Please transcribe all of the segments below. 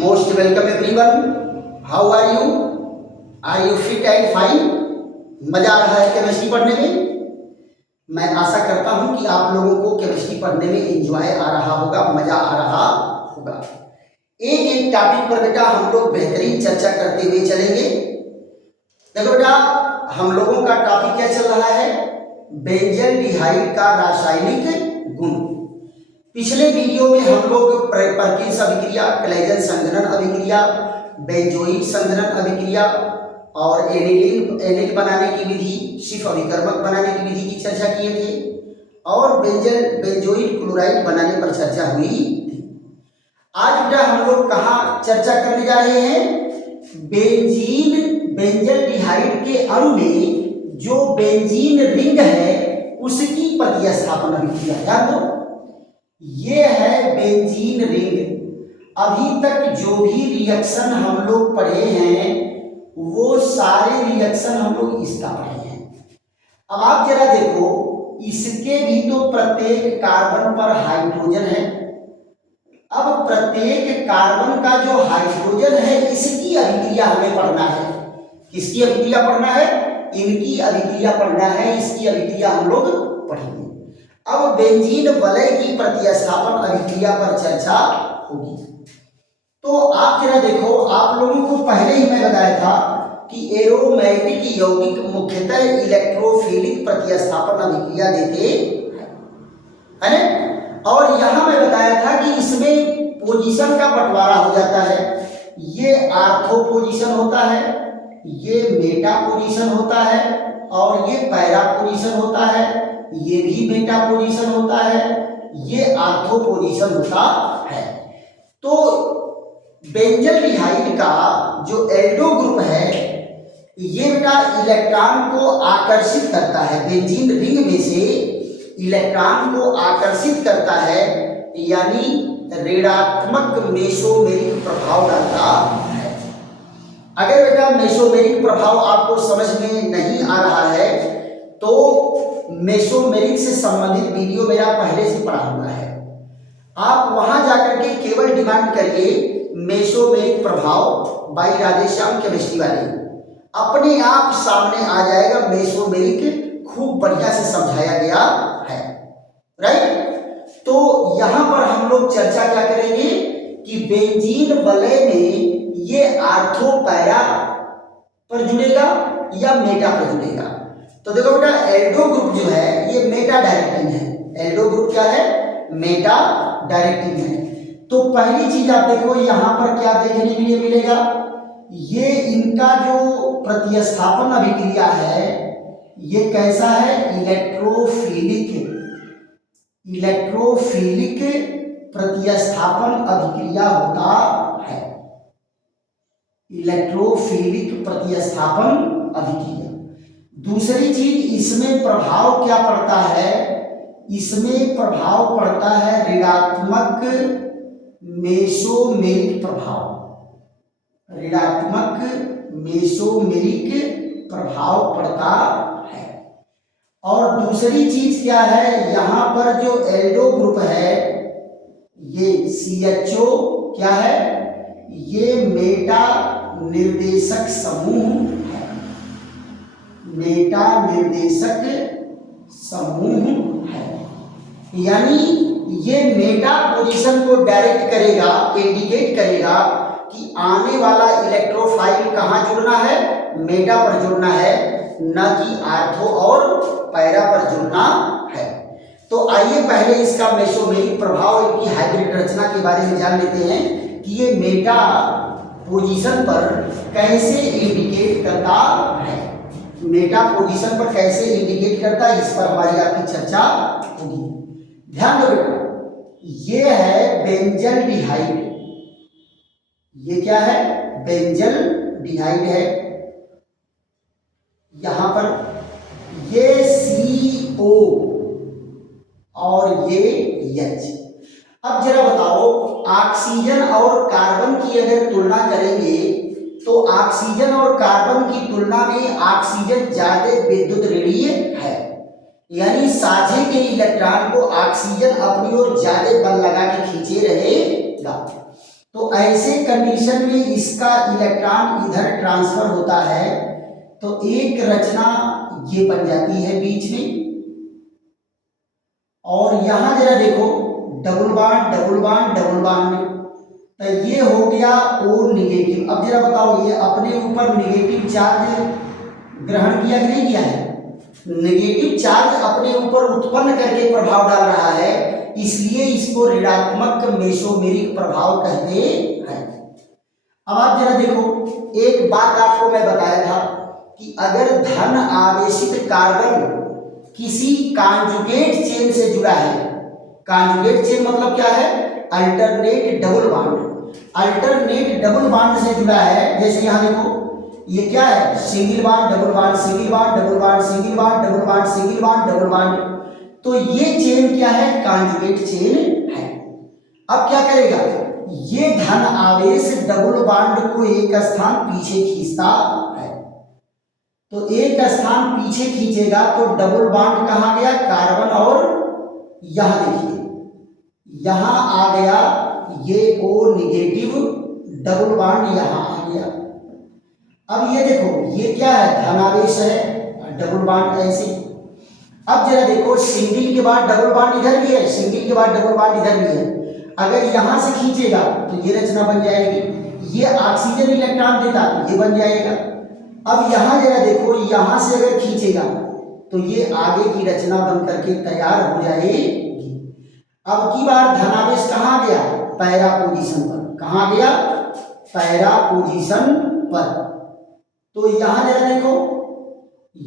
Most welcome everyone. How are you? Are you fit and fine? मजा आ रहा है chemistry पढ़ने में? मैं आशा करता हूं कि आप लोगों को केमिस्ट्री पढ़ने में एंजॉय आ रहा होगा, मजा आ रहा होगा। एक एक टॉपिक पर बेटा हम लोग बेहतरीन चर्चा करते हुए चलेंगे। देखो बेटा, हम लोगों का टॉपिक क्या चल रहा है? बेंजल्डिहाइड का रासायनिक गुण। पिछले वीडियो में हम लोग परकिंस अभिक्रिया, क्लेजन संघनन अभिक्रिया, बेंजोइड संघनन अभिक्रिया और एनिल बनाने की विधि, सिर्फ अभिकर्मक बनाने की विधि की चर्चा किए थे और बेंजोइड क्लोराइड बनाने पर चर्चा हुई थी। आज बेटा हम लोग कहाँ चर्चा करने जा रहे हैं? बेंजल्डिहाइड के अणु में जो बेंजीन रिंग है उसकी प्रतिस्थापन अभिक्रिया। याद दो, ये है बेंजीन रिंग। अभी तक जो भी रिएक्शन हम लोग पढ़े हैं वो सारे रिएक्शन हम लोग इसका पढ़े हैं। अब आप जरा देखो, इसके भी तो प्रत्येक कार्बन पर हाइड्रोजन है। अब प्रत्येक कार्बन का जो हाइड्रोजन है इसकी अभिक्रिया हमें पढ़ना है। किसकी अभिक्रिया पढ़ना है? इनकी अभिक्रिया पढ़ना है। इसकी अभिक्रिया हम लोग पढ़ेंगे। अब बेंजीन वलय की प्रतिस्थापन अभिक्रिया पर चर्चा होगी। तो आप जरा देखो, आप लोगों को पहले ही मैं बताया था कि एरोमेटिक यौगिक मुख्यतः इलेक्ट्रोफिलिक प्रतिस्थापन अभिक्रिया देते है ना। और यहां मैं बताया था कि इसमें पोजीशन का बंटवारा हो जाता है। ये आर्थो पोजीशन होता है, ये मेटा पोजीशन होता है और ये पैरा पोजीशन होता है। ये भी मेटा पोजीशन होता है, ये आर्थो पोजीशन होता है। तो बेंजल्डिहाइड का जो एल्डो ग्रुप है ये बेटा इलेक्ट्रॉन को आकर्षित करता है। बेंजीन रिंग में से इलेक्ट्रॉन को आकर्षित करता है, यानी ऋणात्मक मेसोमेरिक प्रभाव डालता है। अगर बेटा मेसोमेरिक प्रभाव आपको समझ में नहीं आ रहा है तो मेसोमेरिक से संबंधित वीडियो मेरा पहले से पड़ा हुआ है। आप वहां जाकर के केवल डिमांड करिए मेसोमेरिक प्रभाव बाई राधेश्याम केमिस्ट्री वाले, अपने आप सामने आ जाएगा। मेसोमेरिक खूब बढ़िया से समझाया गया है, राइट। तो यहां पर हम लोग चर्चा क्या करेंगे कि बेंजीन वलय में ये आर्थो पैरा पर जुड़ेगा या मेटा पर जुड़ेगा। तो देखो बेटा, एल्डो ग्रुप जो है ये मेटा डायरेक्टिंग है। एल्डो ग्रुप क्या है? मेटा डायरेक्टिंग है। तो पहली चीज आप देखो, यहां पर क्या देखने के लिए मिलेगा? ये इनका जो प्रतिस्थापन अभिक्रिया है ये कैसा है? इलेक्ट्रोफिलिक प्रतिस्थापन अभिक्रिया होता है। इलेक्ट्रोफिलिक प्रतिस्थापन अभिक्रिया। दूसरी चीज, इसमें प्रभाव क्या पड़ता है? इसमें प्रभाव पड़ता है ऋणात्मक मेसोमेरिक प्रभाव। ऋणात्मक मेसोमेरिक प्रभाव पड़ता है। और दूसरी चीज क्या है? यहां पर जो एल्डो ग्रुप है ये CHO क्या है? ये मेटा निर्देशक समूह है। मेटा निर्देशक समूह है, यानी ये मेटा पोजीशन को डायरेक्ट करेगा, इंडिकेट करेगा कि आने वाला इलेक्ट्रोफाइल कहाँ जुड़ना है? मेटा पर जुड़ना है, न कि आर्थो और पैरा पर जुड़ना है। तो आइए पहले इसका मेसोमेरिक प्रभाव, इनकी हाइब्रिड रचना के बारे में जान लेते हैं कि ये मेटा पोजीशन पर कैसे इंडिकेट करता है। मेटा पोजीशन पर कैसे इंडिकेट करता है, इस पर हमारी आपकी चर्चा होगी। ध्यान दो बेटा, ये है बेंजल्डिहाइड। ये क्या है? बेंजल्डिहाइड है। यहां पर ये CO और ये H। अब जरा बताओ, ऑक्सीजन और कार्बन की अगर तुलना करेंगे तो ऑक्सीजन और कार्बन की तुलना में ऑक्सीजन ज्यादा विद्युत ऋणीय है, यानी साझे के इलेक्ट्रॉन को ऑक्सीजन अपनी ओर ज्यादा बल लगा के खींचे रहेगा। तो ऐसे कंडीशन में इसका इलेक्ट्रॉन इधर ट्रांसफर होता है, तो एक रचना ये बन जाती है बीच में, और यहां जरा देखो double bond double bond double bond में, तो ये हो गया O निगेटिव। अब जरा बताओ ये अपने ऊपर निगेटिव चार्ज ग्रहण किया कि नहीं किया है? नेगेटिव चार्ज अपने ऊपर उत्पन्न करके प्रभाव डाल रहा है, इसलिए इसको ऋणात्मक मेसोमेरिक प्रभाव कहते हैं। अब आप जरा देखो, एक बात आपको मैं बताया था कि अगर धन आवेशित कार्बन किसी कांजुगेट चेन से जुड़ा है, कांजुगेट चेन मतलब क्या है? Alternate double bond, alternate double bond से जुड़ा है। जैसे यहां देखो ये क्या है? Single bond double bond, single bond double bond, single bond double bond, single bond double bond, तो ये चेन क्या है? कांजुगेट चेन है। अब क्या करेगा? ये धन आवेश डबल बॉन्ड को एक स्थान पीछे खींचता है, तो एक स्थान पीछे खींचेगा तो डबल बॉन्ड कहां गया? कार्बन, और यहां देखिए यहां आ गया ये O निगेटिव डबल बॉन्ड यहां आ गया। अब ये देखो ये क्या है? धनावेश है, डबल बॉन्ड ऐसे। अब जरा देखो सिंगल के बाद डबल बॉन्ड इधर भी है, सिंगल के बाद डबल बॉन्ड इधर भी है, अगर यहां से खींचेगा तो ये रचना बन जाएगी, ये ऑक्सीजन इलेक्ट्रॉन देता तो ये बन जाएगा। अब यहां जरा देखो यहां से अगर खींचेगा तो ये आगे की रचना बन करके तैयार हो जाएगी। अब की बार धनावेश कहां गया? पैरा पोजीशन पर। कहां गया? पैरा पोजीशन पर। तो यहां जरा देखो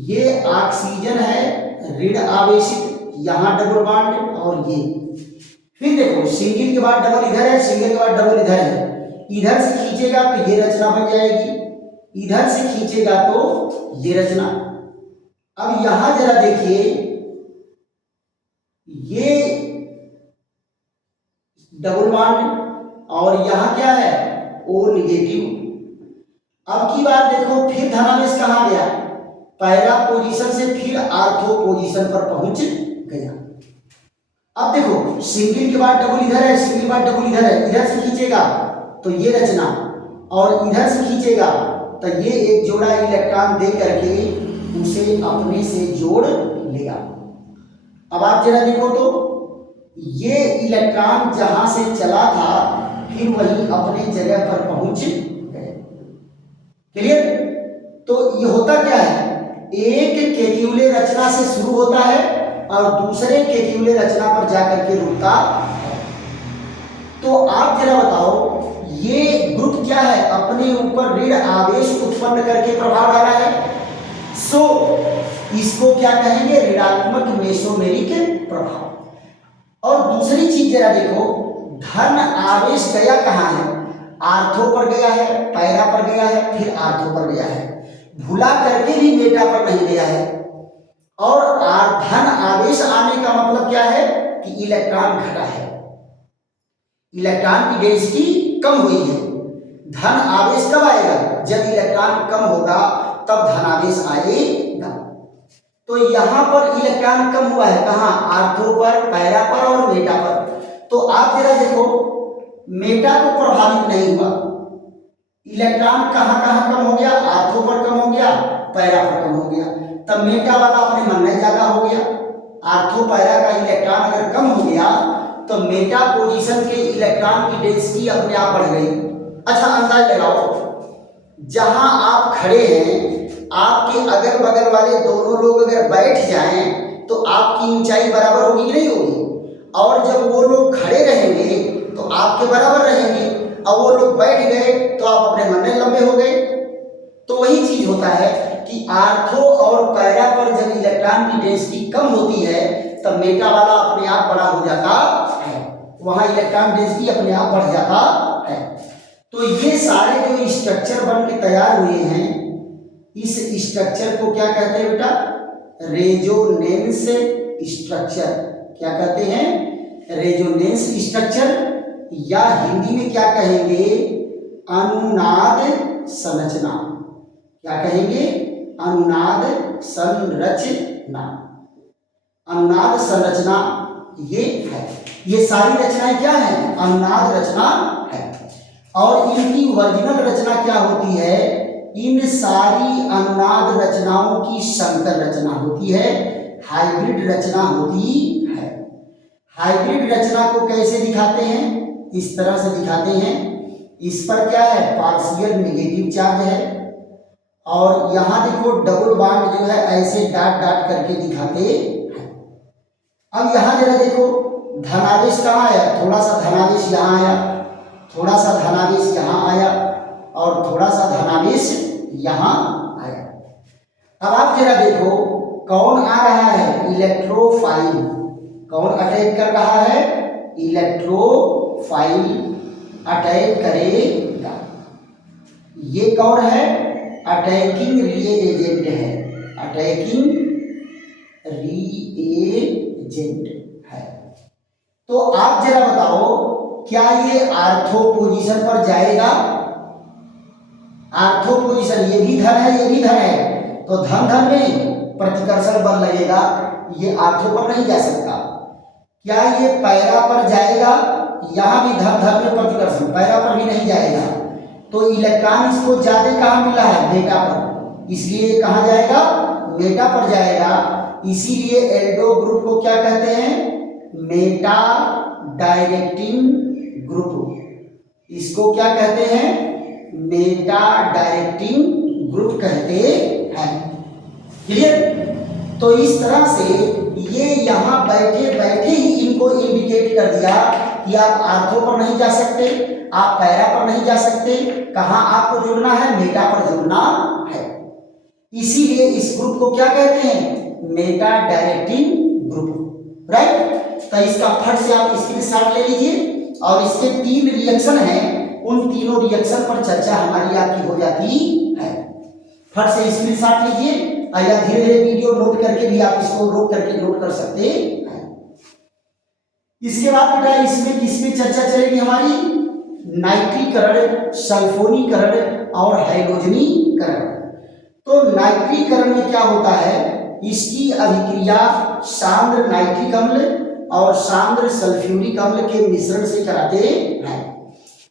ये ऑक्सीजन है ऋण आवेशित, यहां डबल बॉन्ड, और ये फिर देखो सिंगल के बाद डबल इधर है, सिंगल के बाद डबल इधर है, इधर से खींचेगा तो ये रचना बन जाएगी, इधर से खींचेगा तो ये रचना। अब यहां जरा देखिए ये डबल बॉन्ड, और यहां क्या है? O negative. अब की बार देखो फिर धनावेश कहां गया? पैरा पोजीशन से फिर आर्थो पोजीशन पर पहुंच गया। अब देखो सिंगल के बाद डबल इधर है, सिंगल के बाद डबल इधर है, इधर से खींचेगा तो ये रचना, और इधर से खींचेगा तो ये एक जोड़ा इलेक्ट्रॉन दे करके उसे अपने से जोड़ लेगा। अब आप जरा देखो तो ये इलेक्ट्रॉन जहां से चला था फिर वही अपने जगह पर पहुंच गए। क्लियर? तो ये होता क्या है? एक केक्यूले रचना से शुरू होता है और दूसरे केक्यूले रचना पर जाकर के रुकता है। तो आप जरा बताओ ये ग्रुप क्या है? अपने ऊपर ऋण आवेश उत्पन्न करके प्रभाव डाला है, सो इसको क्या कहेंगे? ऋणात्मक मेसोमेरिक प्रभाव। और दूसरी चीज जरा देखो, धन आवेश गया कहां है? आर्थो पर गया है, पैरा पर गया है, फिर आर्थो पर गया है, भुला करके भी मेटा पर नहीं गया है। और धन आवेश आने का मतलब क्या है? कि इलेक्ट्रॉन घटा है, इलेक्ट्रॉन की डेंसिटी कम हुई है। धन आवेश कब आएगा? जब इलेक्ट्रॉन कम होगा तब धन आवेश आएगा। तो यहां पर इलेक्ट्रॉन कम हुआ है, कहां? आर्थो पर, पैरा पर और मेटा पर। तो आप जरा देखो मेटा को प्रभावित नहीं हुआ, इलेक्ट्रॉन कहां कहां कम हो गया? आर्थो पर कम हो गया, पैरा पर कम हो गया, तब मेटा वाला अपने मन में ज्यादा हो गया। आर्थो पैरा का इलेक्ट्रॉन अगर कम हो गया तो मेटा पोजीशन के इलेक्ट्रॉन की डेंसिटी अपने आप बढ़ गई। अच्छा अंदाज लगाओ, जहां आप खड़े हैं आपके अगल बगल वाले दोनों लोग अगर बैठ जाएं तो आपकी ऊंचाई बराबर होगी कि नहीं होगी? और जब वो लोग खड़े रहेंगे तो आपके बराबर रहेंगे, और वो लोग बैठ गए तो आप अपने मन में लंबे हो गए। तो वही चीज होता है कि आर्थो और पैरा पर जब इलेक्ट्रॉन की डेंसिटी कम होती है तब मेटा वाला अपने आप बड़ा हो जाता है, वहां इलेक्ट्रॉन डेंसिटी अपने आप बढ़ जाता है। तो ये सारे जो स्ट्रक्चर बन के तैयार हुए हैं, इस स्ट्रक्चर को क्या कहते हैं बेटा? Resonance structure. क्या कहते हैं? रेजोनेंस स्ट्रक्चर, या हिंदी में क्या कहेंगे? अनुनाद संरचना। क्या कहेंगे? अनुनाद संरचना। अनुनाद संरचना ये है, ये सारी रचनाएं क्या है? अनुनाद रचना है। और इनकी ओरिजिनल रचना क्या होती है? इन सारी अनुनाद रचनाओं की संकर रचना होती है, हाइब्रिड रचना होती है। हाइब्रिड रचना को कैसे दिखाते हैं? इस तरह से दिखाते हैं। इस पर क्या है? पार्शियल नेगेटिव चार्ज है, और यहां देखो डबल बॉन्ड जो है ऐसे डॉट डॉट करके दिखाते हैं। अब यहां जरा देखो धनावेश कहाँ आया? थोड़ा सा धनावेश यहाँ आया, थोड़ा सा धनावेश यहाँ आया, और थोड़ा सा धनावेश यहाँ आया। अब आप जरा देखो कौन आ रहा है? इलेक्ट्रोफाइल। कौन अटैक कर रहा है? इलेक्ट्रोफाइल अटैक करेगा। ये कौन है? अटैकिंग रिएजेंट है, अटैकिंग रिएजेंट है। तो आप जरा बताओ क्या ये आर्थो पोजीशन पर जाएगा? आर्थो पोजीशन, ये भी धन है, ये भी धन है, तो धन धन में प्रतिकर्षण बल लगेगा, ये आर्थो पर नहीं जा सकता। क्या ये पैरा पर जाएगा? यहां भी धन धन में प्रतिकर्षण, पैरा पर भी नहीं जाएगा। तो इलेक्ट्रॉन इसको ज्यादा कहाँ मिला है? मेटा पर, इसलिए कहाँ जाएगा? मेटा पर जाएगा। इसीलिए एल्डो ग्रुप को क्या कहते हैं? Meta directing group. इसको क्या कहते हैं? मेटा डायरेक्टिंग ग्रुप कहते हैं। क्लियर? तो इस तरह से ये यहाँ बैठे बैठे ही इनको इंडिकेट कर दिया कि आप आर्थो पर नहीं जा सकते, आप पैरा पर नहीं जा सकते, कहाँ आपको जुड़ना है? मेटा पर जुड़ना है। इसीलिए इस ग्रुप को क्या कहते हैं? Meta directing group. राइट? तो इसका फट से आप स्क्रीनशॉट ले लीजिए, और इसके 3 रिएक्शन हैं, उन तीनों रिएक्शन पर चर्चा हमारी आपकी हो जाती है। फट से स्क्रीनशॉट लीजिए, या धीरे धीरे वीडियो नोट करके भी आप इसको रोक करके नोट कर सकते हैं। इसके बाद बेटा इसमें किसमें चर्चा चलेगी हमारी? नाइट्रीकरण, सल्फोनीकरण और हैलोजनीकरण। तो नाइट्रीकरण में क्या होता है? इसकी अभिक्रिया सांद्र नाइट्रिक अम्ल और सांद्र सल्फ्यूरिक अम्ल के मिश्रण से कराते हैं।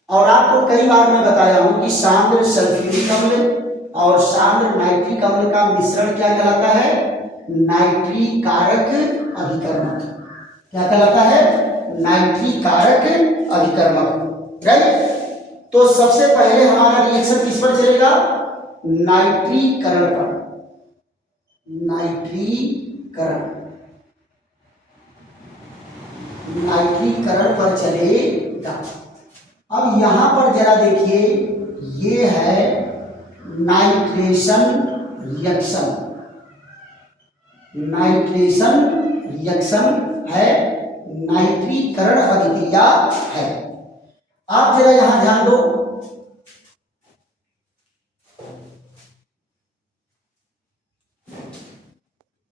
और आपको कई बार मैं बताया हूं कि सांद्र सल्फ्यूरिक अम्ल और सांद्र नाइट्रिक अम्ल का मिश्रण क्या कहलाता है? नाइट्रीकारक अभिकर्मक। क्या कहलाता है? नाइट्रीकारक अभिकर्मक। राइट? तो सबसे पहले हमारा रिएक्शन किस पर चलेगा? नाइट्रीकरण पर। नाइट्रीकरण, नाइट्रीकरण पर चलेगा। अब यहां पर जरा देखिए, ये है नाइट्रेशन रिएक्शन। नाइट्रेशन रिएक्शन है, नाइट्रीकरण अभिक्रिया है। आप जरा यहां ध्यान दो,